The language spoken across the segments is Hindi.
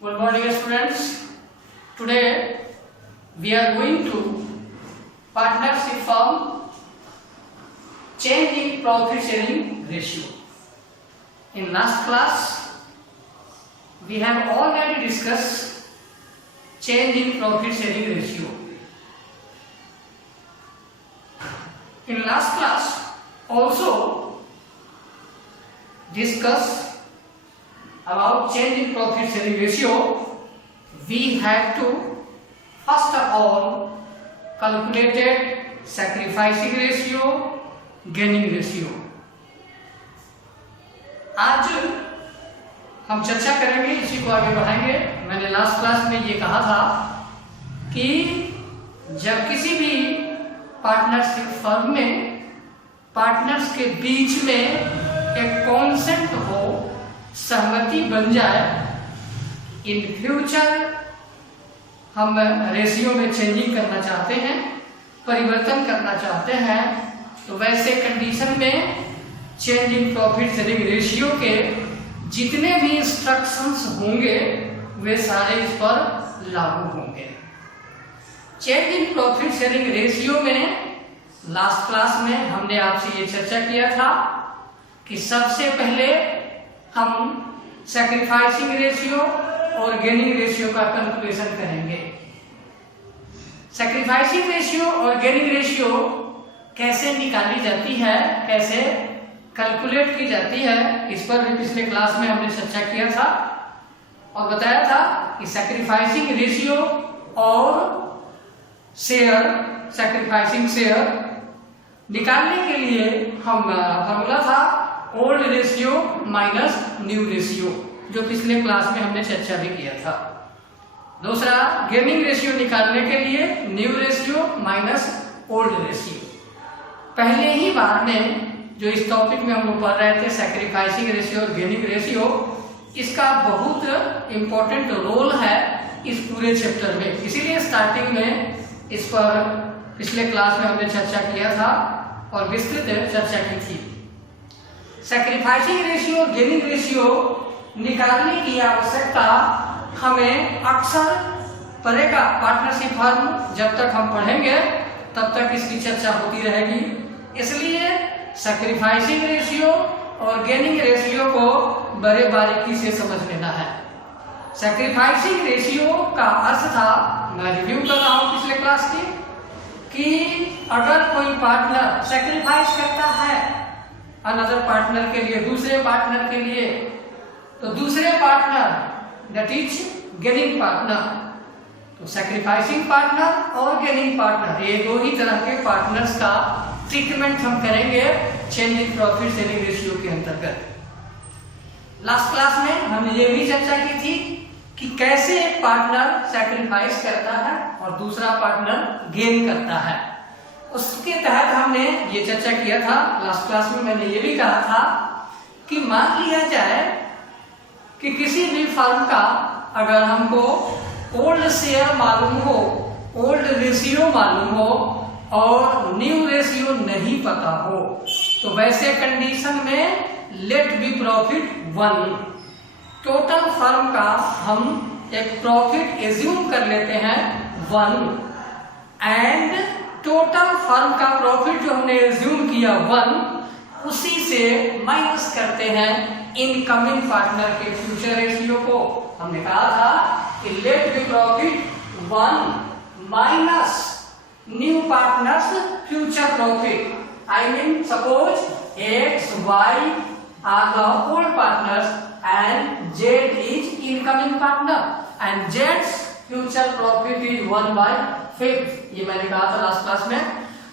Good morning, students. Today we are going to partnership firm change in profit sharing ratio. In last class we have already discussed change in profit sharing ratio. In last class also discuss about change in profit sharing ratio. We have to first of all calculated sacrificing ratio, gaining ratio. आज हम चर्चा करेंगे, इसी को आगे बढ़ाएंगे। मैंने लास्ट क्लास में ये कहा था कि जब किसी भी पार्टनरशिप फर्म में पार्टनर्स के बीच में एक कॉन्सेंट हो, सहमति बन जाए, इन फ्यूचर हम रेशियो में चेंजिंग करना चाहते हैं, परिवर्तन करना चाहते हैं, तो वैसे कंडीशन में change in profit sharing ratio के जितने भी इंस्ट्रक्शंस होंगे वे सारे इस पर लागू होंगे। Change in profit sharing ratio में लास्ट क्लास में हमने आपसे ये चर्चा किया था कि सबसे पहले हम सैक्रिफाइसिंग रेशियो और गेनिंग रेशियो का कैलकुलेशन करेंगे। सैक्रिफाइसिंग रेशियो और गेनिंग रेशियो कैसे निकाली जाती है, कैसे कैलकुलेट की जाती है, इस पर भी पिछले क्लास में हमने चर्चा किया था और बताया था कि सैक्रिफाइसिंग रेशियो और शेयर, सैक्रिफाइसिंग शेयर निकालने के लिए हम फॉर्मूला था old ratio minus new ratio, जो पिछले क्लास में हमने चर्चा भी किया था। दूसरा गेनिंग रेशियो निकालने के लिए new ratio minus old ratio. पहले ही बार में जो इस टॉपिक में हम लोग पढ़ रहे थे सैक्रिफाइसिंग रेशियो और गेनिंग रेशियो, इसका बहुत इंपॉर्टेंट रोल है इस पूरे चैप्टर में, इसीलिए स्टार्टिंग में इस पर पिछले क्लास में हमने चर्चा किया था और विस्तृत चर्चा की थी। सैक्रिफाइसिंग रेशियो और गेनिंग रेशियो निकालने की आवश्यकता हमें अक्सर पड़ेगा। पार्टनरशिप फर्म जब तक हम पढ़ेंगे तब तक इसकी चर्चा होती रहेगी, इसलिए सैक्रिफाइसिंग रेशियो और गेनिंग रेशियो को बड़े बारीकी से समझ लेना है। सैक्रिफाइसिंग रेशियो का अर्थ था, मैं रिव्यू कर रहा हूं पिछले क्लास की, कि अगर कोई पार्टनर सैक्रिफाइस करता है अनदर पार्टनर के लिए, दूसरे पार्टनर के लिए, तो दूसरे partner that is gaining partner, तो सैक्रिफाइसिंग पार्टनर और गेनिंग पार्टनर ये दो ही तरह के पार्टनर्स का ट्रीटमेंट हम करेंगे change in profit sharing ratio के अंतर्गत। लास्ट क्लास में हमने ये भी चर्चा की थी कि कैसे एक पार्टनर सैक्रिफाइस करता है और दूसरा पार्टनर गेन करता है। उसके तहत हमने ये चर्चा किया था लास्ट क्लास में। मैंने ये भी कहा था कि मान लिया जाए कि किसी भी फर्म का अगर हमको ओल्ड शेयर मालूम हो, ओल्ड रेशियो मालूम हो और न्यू रेशियो नहीं पता हो, तो वैसे कंडीशन में let be profit 1, total firm का हम एक प्रॉफिट एज्यूम कर लेते हैं 1, एंड टोटल फर्म का प्रॉफिट जो हमने एज्यूम किया 1, उसी से माइनस करते हैं इनकमिंग पार्टनर के फ्यूचर रेशियो को। हमने कहा था कि let be profit 1 minus new partners future profit. I mean suppose X, Y are the old partners and Z is incoming partner and Z's future profit is 1/5। ये मैंने कहा था लास्ट क्लास में।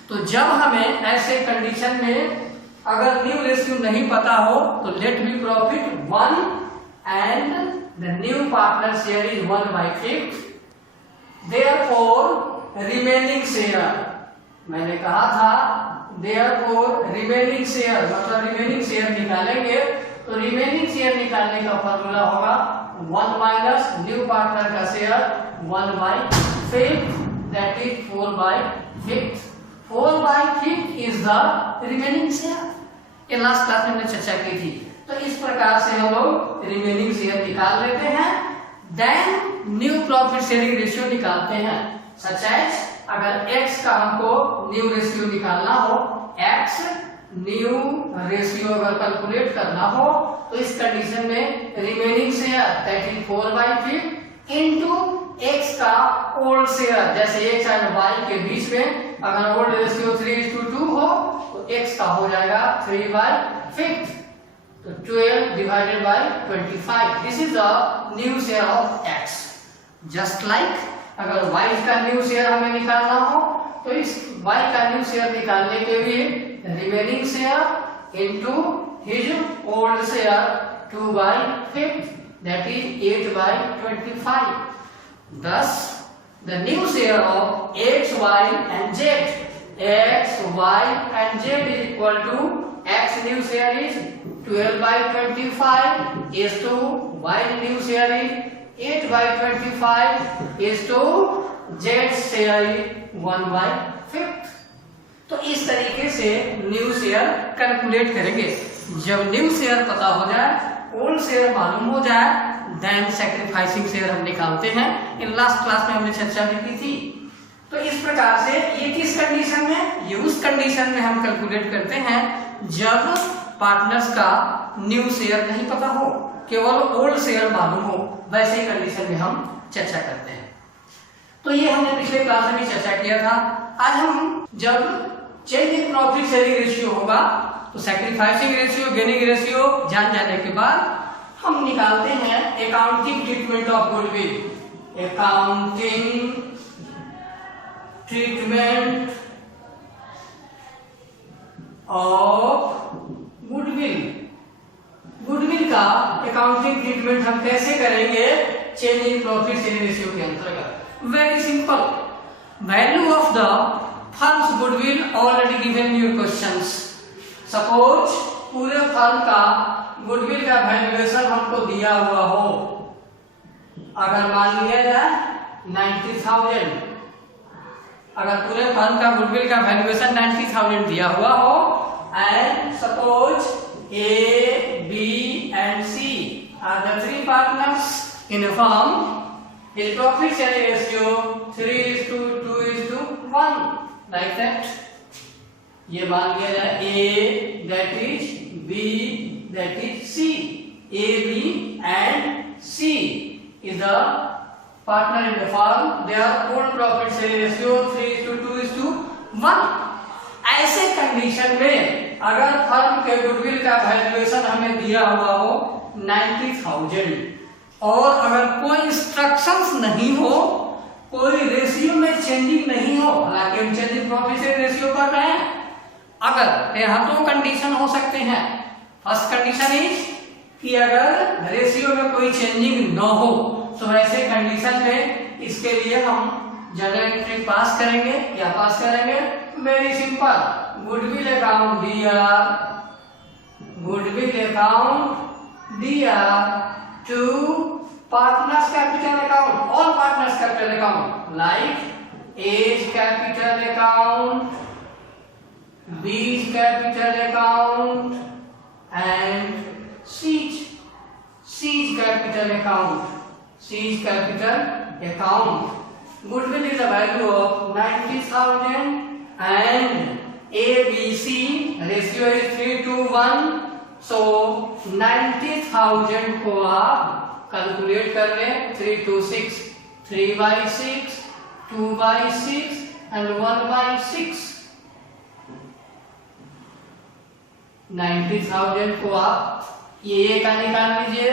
तो जब हमें ऐसे कंडीशन में अगर न्यू रेशियो नहीं पता हो तो let be profit 1 and the new partner share is 1/5, therefore remaining share, मैंने कहा था देयरफॉर रिमेनिंग शेयर मतलब रिमेनिंग शेयर निकालेंगे तो रिमेनिंग शेयर निकालने का फॉर्मूला होगा 1 माइनस न्यू पार्टनर का share 1/5, that is 4/5। 4/5 is the remaining share. ये लास्ट क्लास में हमने चर्चा की थी। तो इस प्रकार से हम लोग रिमेनिंग शेयर निकाल लेते हैं। Then new profit sharing ratio निकालते हैं। सच एज अगर x का हमको न्यू रेशियो निकालना हो, x न्यू रेशियो अगर कैलकुलेट करना हो, तो इस कंडीशन में remaining share that is 4/5 into x का ओल्ड शेयर, जैसे x एंड y के बीच में अगर ओल्ड रेशियो 3:2 हो तो x का हो जाएगा 3/5, तो 12 divided by 25। This is the new share of x। Just like अगर y का न्यू शेयर हमें निकालना हो, तो इस y का न्यू शेयर निकालने के लिए remaining share into his old share 2/5 that is 8/25। Thus, the new share of x, y and z, x, y and z is equal to x new share is 12/25 is to y new share is 8/25 is to z share is 1/5। तो इस तरीके से न्यू शेयर कैलकुलेट करेंगे। जब न्यू शेयर पता हो जाए, ओल्ड शेयर मालूम हो जाए, देन सैक्रिफाइसिंग शेयर हम निकालते हैं। इन लास्ट क्लास में हमने चर्चा भी की थी। तो इस प्रकार से ये किस कंडीशन में, ये उस कंडीशन में हम कैलकुलेट करते हैं जब पार्टनर्स का न्यू शेयर नहीं पता हो, केवल ओल्ड शेयर मालूम हो, वैसे कंडीशन में हम चर्चा करते हैं। तो ये हमने पिछले क्लास में भी चर्चा किया था। आज हम जब change in profit sharing ratio होगा, तो सैक्रिफाइसिंग रेशियो, गेनिंग रेशियो जान जाने के बाद हम निकालते हैं accounting treatment of goodwill. Accounting treatment of goodwill. Goodwill का अकाउंटिंग ट्रीटमेंट हम कैसे करेंगे change in profit sharing ratio के अंतर्गत? Very simple. Value of the firms goodwill already given in your questions. Suppose पूरे फर्म का गुडविल का वैल्यूएशन हमको दिया हुआ हो, अगर मान लिया जाए 90,000, अगर पूरे फर्म का गुडविल का वैल्यूएशन 90,000 दिया हुआ हो, and suppose A, B and C are the three partners in a firm, his profit sharing ratio 3:2:1 like that। ये मान लिया जाए A that is B that is C, A, B and C is the partner in the firm, their own profit sharing ratio 3:2:1। ऐसे कंडीशन में अगर फर्म के गुडविल का वैल्यूएशन हमें दिया हुआ हो 90,000 और अगर कोई इंस्ट्रक्शंस नहीं हो, कोई रेशियो में चेंजिंग नहीं हो, हालांकि हम चेंजिंग प्रॉफिट शेयरिंग रेशियो कर रहे हैं, अगर यहाँ दो कंडीशन हो सकते हैं। फर्स्ट कंडीशन इज कि अगर रेशियो में कोई चेंजिंग न हो, तो ऐसे कंडीशन में इसके लिए हम जनरल एंट्री पास करेंगे या पास करेंगे। वेरी सिंपल, गुडविल अकाउंट दिया, गुडविल अकाउंट दिया to partners capital account, all partners capital account like as capital account, B's capital account and C's capital account, C's capital account. Goodwill is the value of 90,000 and ABC ratio is 3:1, so 90,000 को आप कैलकुलेट कर लें 3/6, 3/6, 2/6 and 1/6। 90,000 को आप ये का निकाल लीजिए,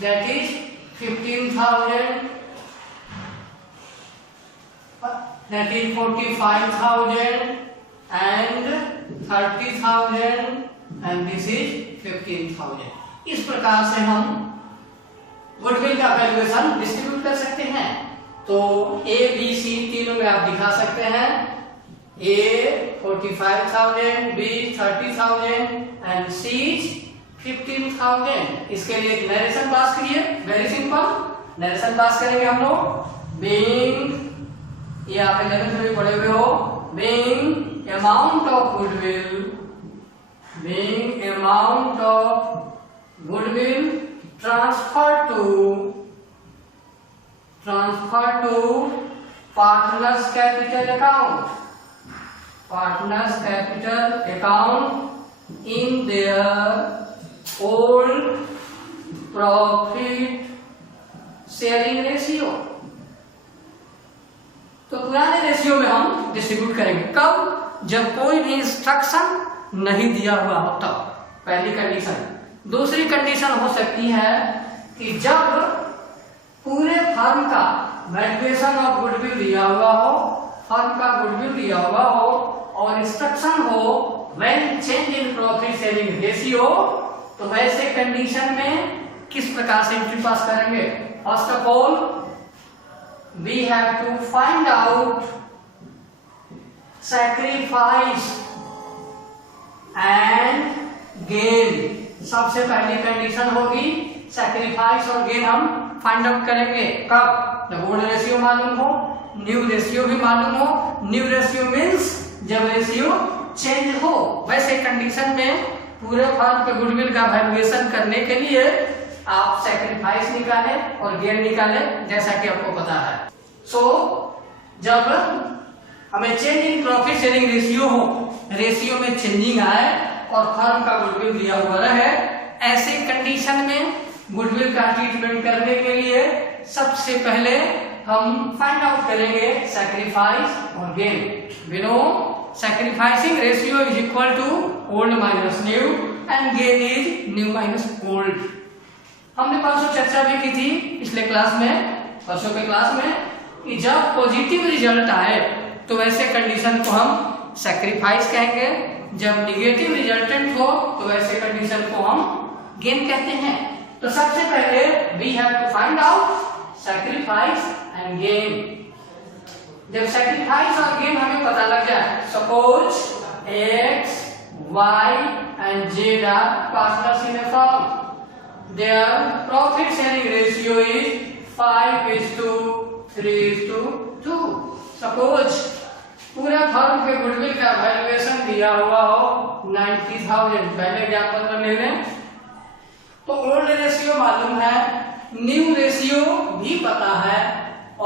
that is 15,000, that is 45,000 and 30,000 and this is 15,000। इस प्रकार से हम गुडविल का वैल्यूएशन डिस्ट्रीब्यूट कर सकते हैं। तो A, B, C तीनों में आप दिखा सकते हैं। A 45,000, B 30,000 and C 15,000। इसके लिए एक नरेशन पास करिए। वेरी सिंपल, नरेशन पास करेंगे हम लोग। बीइंग, ये आप 11th में पढ़े हुए हो, being amount of goodwill, being amount of goodwill transfer to transfer to partners capital account, partners capital account in their old profit sharing ratio. तो पुराने रेशियो में हम डिस्ट्रीब्यूट करेंगे। कब? जब कोई भी इंस्ट्रक्शन नहीं दिया हुआ हो तब, पहली कंडीशन। दूसरी कंडीशन हो सकती है कि जब पूरे फर्म का वैल्यूएशन ऑफ गुडविल दिया हुआ हो, फर्म का गुडविल दिया हुआ हो और इंस्ट्रक्शन हो when change in profit sharing ratio, तो वैसे कंडीशन में किस प्रकार से एंट्री पास करेंगे? First of all we have to find out sacrifice and gain. सबसे पहली कंडीशन होगी सैक्रिफाइस और गेन हम फाइंड आउट करेंगे। कब? जब ओल्ड रेशियो मालूम हो, न्यू रेशियो भी मालूम हो। न्यू रेशियो मीन्स जब रेशियो चेंज हो। वैसे कंडीशन में पूरे फर्म के गुडविल का वैल्यूएशन करने के लिए आप सैक्रिफाइस निकाले और गेन निकाले, जैसा कि आपको पता है। जब हमें change in profit sharing ratio हो, रेशियो में चेंजिंग आए और फर्म का गुडविल दिया हुआ रहे, ऐसे कंडीशन में गुडविल का ट्रीटमेंट करने के लिए सबसे पहले हम फाइंड आउट करेंगे सैक्रिफाइस और gain. We know sacrificing ratio is equal to old minus new and gain is new minus old. हमने परसों चर्चा भी की थी पिछले क्लास में, परसों के क्लास में, कि जब पॉजिटिव रिजल्ट आए तो वैसे कंडीशन को हम सैक्रिफाइस कहेंगे, जब निगेटिव रिजल्टेंट हो तो वैसे कंडीशन को हम गेन कहते हैं। तो सबसे पहले we have to find out sacrifice and gain. जब सैक्रिफाइस और गेन हमें पता लग जाए, suppose X, Y and Z are partners in a firm, their profit sharing ratio is 5:3:2। Suppose पूरे फर्म के गुडविल का वैल्यूएशन दिया हुआ हो 90,000, पहले एग्जांपल में ले लें। तो ओल्ड रेशियो मालूम है, न्यू रेशियो भी पता है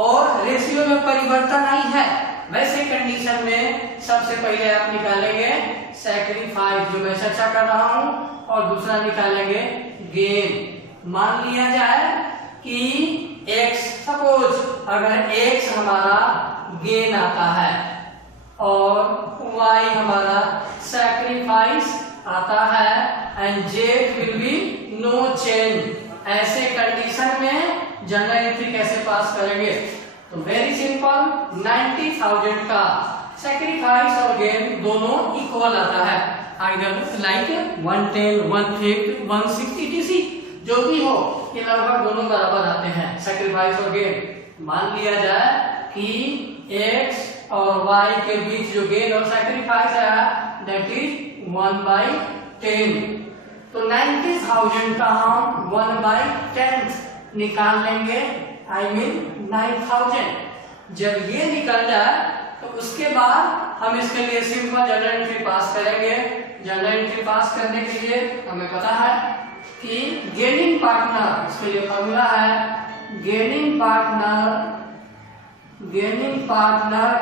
और रेशियो में परिवर्तन नहीं है। वैसे कंडीशन में सबसे पहले आप निकालेंगे सैक्रिफाइस, जो मैं चर्चा कर रहा हूं, और दूसरा निकालेंगे गेन। मान लिया जाए कि x, सपोज अगर x हमारा गेन आता है और y हमारा सैक्रिफाइस आता है and z will be no change, ऐसे कंडीशन में जनरल एंट्री कैसे पास करेंगे? तो वेरी सिंपल, 90,000 का सैक्रिफाइस और गेन दोनों इक्वल आता है, आइदर लाइक 110, 150, 160 etc, जो भी हो, ये लगभग दोनों बराबर आते हैं सैक्रिफाइस और गेन। मान लिया जाए कि x और y के बीच जो गेन और सैक्रिफाइस है दैट इज 1/10। तो 90,000 का हम 1/10 निकाल लेंगे, आई मीन 9,000। जब ये निकल जाए तो उसके बाद हम इसके लिए सिंपल जनरल एंट्री पास करेंगे। जनरल एंट्री पास करने के लिए हमें पता है कि गेनिंग पार्टनर, इसके लिए फॉर्मूला है गेनिंग पार्टनर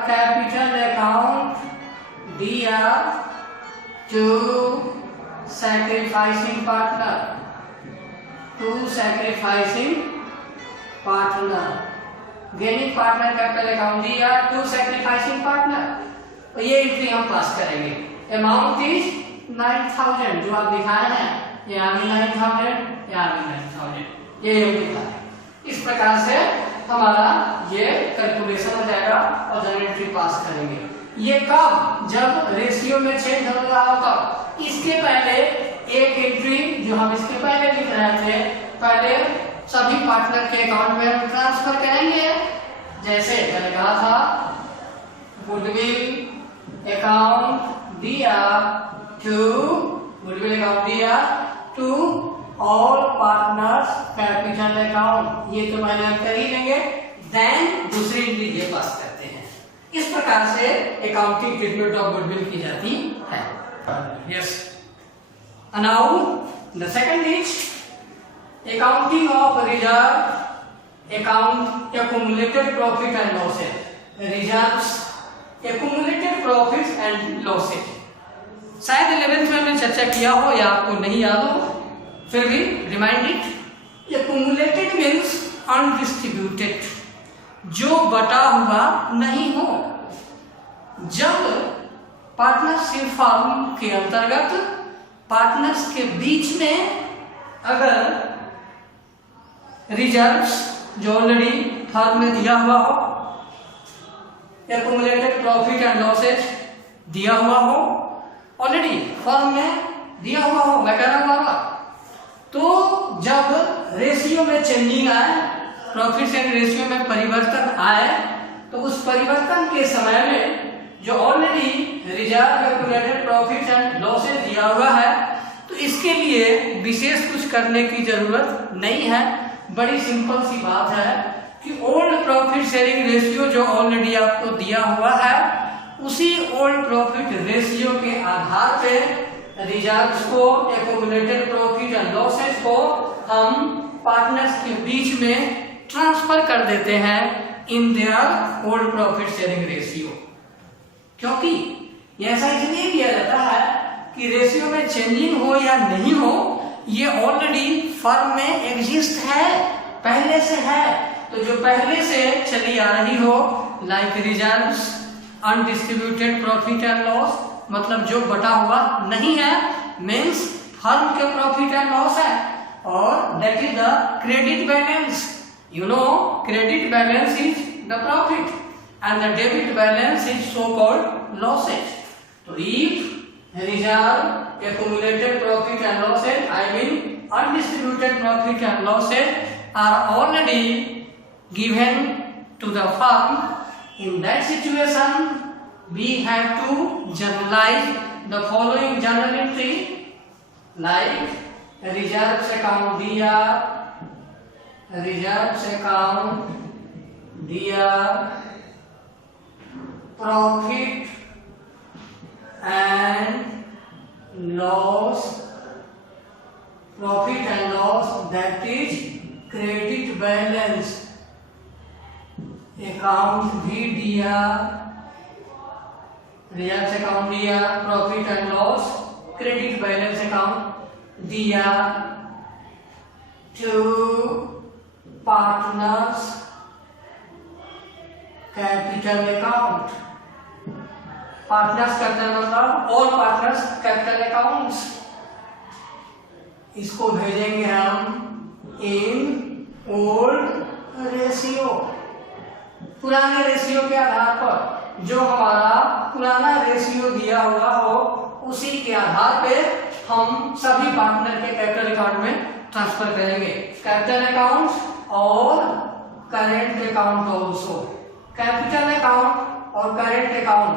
कैपिटल अकाउंट दिया to sacrificing partner, gaining partner capital account दिया टू सैक्रिफाइसिंग पार्टनर। तो ये एंट्री हम पास करेंगे। अमाउंट इज 9,000, जो आप दिखाए हैं, यहाँ भी 9,000, यहाँ भी 9,000, ये लिखा है। इस प्रकार से हमारा ये कैलकुलेशन हो जाएगा और जनरल एंट्री पास करेंगे। ये कब? जब रेशियो में चेंज हो रहा हो तब। इसके पहले एक एंट्री जो हम इसके पहले लिख रहे थे, पहले सभी पार्टनर के अकाउंट में हम ट्रांसफर करेंगे। जैसे मैंने कहा था गुडविल अकाउंट दिया to all partners capital account, ये तो मैंने कर ही लेंगे। देन दूसरी एंट्री ये पास करते हैं। इस प्रकार से अकाउंटिंग ट्रीटमेंट ऑफ गुडविल की जाती है। Yes, now the second is accounting of reserve account accumulated profit and losses. Reserves accumulated profits and losses. शायद 11th में हमने चर्चा किया हो या आपको नहीं याद हो, फिर भी remind it. accumulated means undistributed, जो बटा हुआ नहीं हो. जब पार्टनरशिप फॉर्म के अंतर्गत पार्टनर्स के बीच में अगर रिजर्व्स जो ऑलरेडी फर्म में दिया हुआ हो, एक्युमुलेटेड प्रॉफिट एंड लॉसेज दिया हुआ हो, ऑलरेडी फर्म में दिया हुआ हो, मैं कह रहा हूँ, तो जब रेशियो में चेंजिंग आए, प्रॉफिट एंड रेशियो में परिवर्तन आए, तो उस परिवर्तन के समय में जो already reserve accumulated profit and losses दिया हुआ है, तो इसके लिए विशेष कुछ करने की जरूरत नहीं है. बड़ी सिंपल सी बात है कि ओल्ड प्रॉफिट शेयरिंग रेशियो जो ऑलरेडी आपको दिया हुआ है, उसी ओल्ड प्रॉफिट रेशियो के आधार पे रिजर्व्स को, एक्युमुलेटेड प्रॉफिट एंड लॉसेज को हम पार्टनर्स के बीच में ट्रांसफर कर देते हैं इन their old profit sharing ratio. क्योंकि ऐसा इसलिए किया जाता है कि रेशियो में चेंजिंग हो या नहीं हो, ये ऑलरेडी फर्म में एग्जिस्ट है, पहले से है. तो जो पहले से चली आ रही हो, like reserves, undistributed profit and loss, मतलब जो बटा हुआ नहीं है, मीन्स फर्म के प्रॉफिट एंड लॉस है, और that is the credit balance. You know, credit balance is the profit and the debit balance is so called losses. So if reserve, accumulated profit and losses, I mean undistributed profit and losses, are already given to the firm, in that situation we have to journalize the following journal entry, like reserves account DR, reserves account DR, profit and loss, that is credit balance account VDR, reserves account DR, profit and loss, credit balance account DR, to partners capital account. Partners capital मतलब ऑल पार्टनर्स कैपिटल अकाउंट्स, इसको भेजेंगे हम इन ओल्ड रेशियो, पुराने रेशियो के आधार पर. जो हमारा पुराना रेशियो दिया हुआ हो, उसी के आधार पे हम सभी पार्टनर के कैपिटल अकाउंट में ट्रांसफर करेंगे. कैपिटल अकाउंट और current account also. Capital account और करेंट अकाउंट,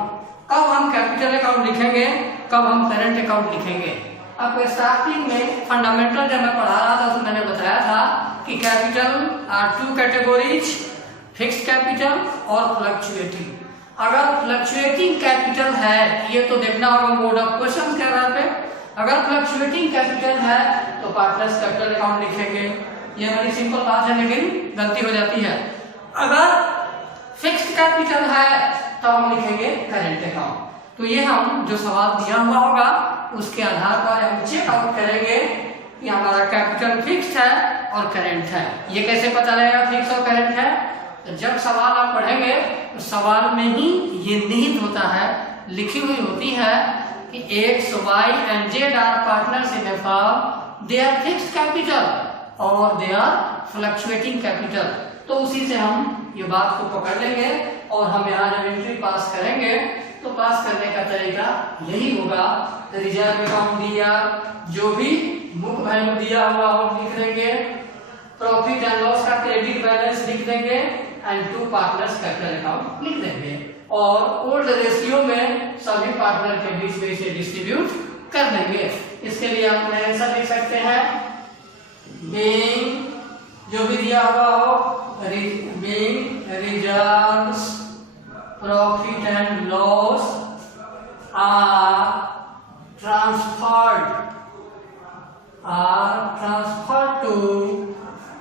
कब हम कैपिटल अकाउंट लिखेंगे, कब हम करंट अकाउंट लिखेंगे. आपको स्टार्टिंग में फंडामेंटल जब मैं पढ़ा रहा था, उसमें मैंने बताया था कि capital R two categories, fixed capital और फ्लक्चुएटिंग. अगर फ्लक्चुएटिंग कैपिटल है, ये तो देखना होगा मोड ऑफ क्वेश्चन के आधार पे. अगर फ्लक्चुएटिंग कैपिटल है तो पार्टनर्स कैपिटल अकाउंट लिखेंगे. ये बड़ी सिंपल बात है, लेकिन गलती हो जाती है. अगर फिक्स्ड कैपिटल है तो हम लिखेंगे करेंट अकाउंट. तो ये हम जो सवाल दिया हुआ होगा उसके आधार पर हम चेक आउट करेंगे कि हमारा कैपिटल फिक्स्ड है और करेंट है. ये कैसे पता लगेगा फिक्स और करेंट है? तो जब सवाल आप पढ़ेंगे तो सवाल में ही ये निहित होता है, लिखी हुई होती है कि X, Y and Z are partners in a firm, they are fixed capital और they are fluctuating capital. तो उसी से हम ये बात को पकड़ लेंगे और हम यहाँ जब एंट्री पास करेंगे तो पास करने का तरीका यही होगा. रिजर्व अकाउंट दिया, जो भी बुक वैल्यू दिया हुआ हो लिख देंगे, प्रॉफिट एंड लॉस का क्रेडिट बैलेंस लिख देंगे, and to partners capital account लिख देंगे, और ओल्ड रेशियो में सभी पार्टनर के बीच में इसे डिस्ट्रीब्यूट कर देंगे. इसके लिए आप आंसर लिख सकते हैं, बीइंग जो भी दिया हुआ हो, being reserves, profit and loss are transferred to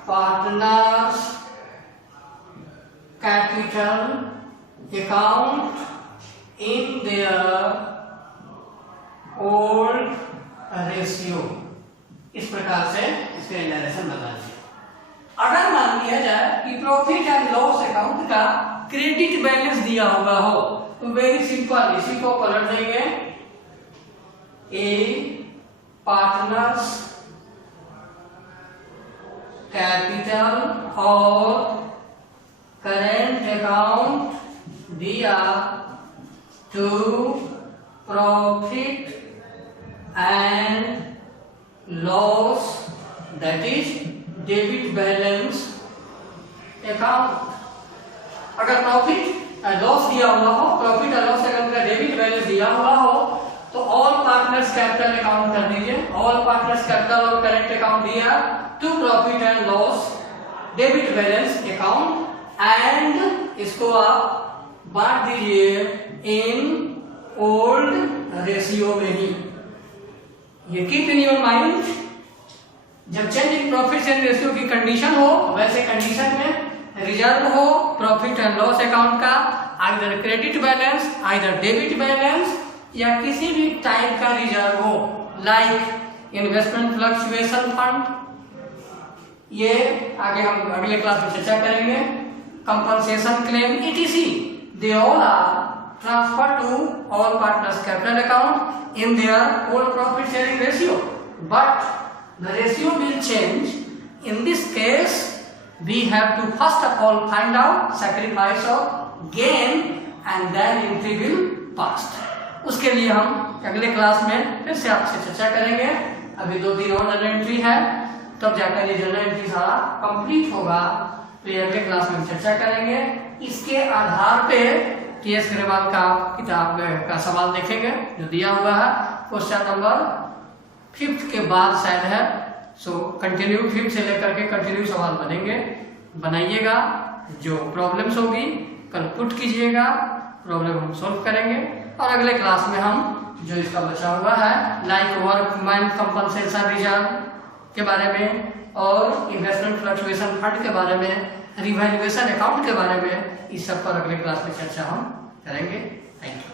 partners capital account in their old ratio। इस प्रकार से इसका इंडायरेक्शन बता दिया। अगर मान लिया जाए कि प्रॉफिट एंड लॉस अकाउंट का क्रेडिट बैलेंस दिया हुआ हो तो वेरी सिंपल इसी को पलट देंगे। ए पार्टनर्स कैपिटल और करेंट अकाउंट दिया to profit and loss that is debit balance account. अगर प्रॉफिट लॉस दिया हुआ हो, प्रॉफिट और लॉस अकाउंट का डेबिट बैलेंस दिया हुआ हो तो ऑल पार्टनर्स कैपिटल अकाउंट कर दीजिए। ऑल पार्टनर्स कैपिटल और करेंट अकाउंट दिया to profit and loss debit balance account and इसको आप बांट दीजिए इन ओल्ड रेशियो में ही। ये कीप इन योर माइंड, जब change in profit and ratio की कंडीशन हो वैसे कंडीशन में रिजर्व हो प्रॉफिट एंड लॉस अकाउंट का either credit balance either debit balance या किसी भी टाइप का रिजर्व हो लाइक इन्वेस्टमेंट फ्लक्चुएशन फंड। ये आगे हम अगले क्लास में चर्चा करेंगे। Compensation claim etc they all are transfer to all partners capital account in their old profit sharing ratio but the ratio will change. In this case we have to first of all find out sacrifice of gain and then entry will passed। उसके लिए हम अगले क्लास में फिर से आपसे चर्चा करेंगे। अभी 2-3 और जर्नल एंट्री है तब जाकर ये जर्नल एंट्री सारा कंप्लीट होगा तो ये अगले क्लास में चर्चा करेंगे। इसके आधार पे टी.एस. अग्रवाल का किताब का सवाल देखेंगे जो दिया हुआ है क्वेश्चन नंबर 5 के बाद शायद है। सो कंटिन्यू 5 से लेकर के कंटिन्यू सवाल बनेंगे, बनाइएगा। जो प्रॉब्लम्स होगी कल पुट कीजिएगा, प्रॉब्लम हम सॉल्व करेंगे और अगले क्लास में हम जो इसका बचा हुआ है लाइक वर्कमैन कंपनसेशन रिजर्व के बारे में और इन्वेस्टमेंट फ्लक्चुएशन फंड के बारे में, रिवैल्यूएशन अकाउंट के बारे में, इस सब पर अगले क्लास में चर्चा हम करेंगे। Thank you.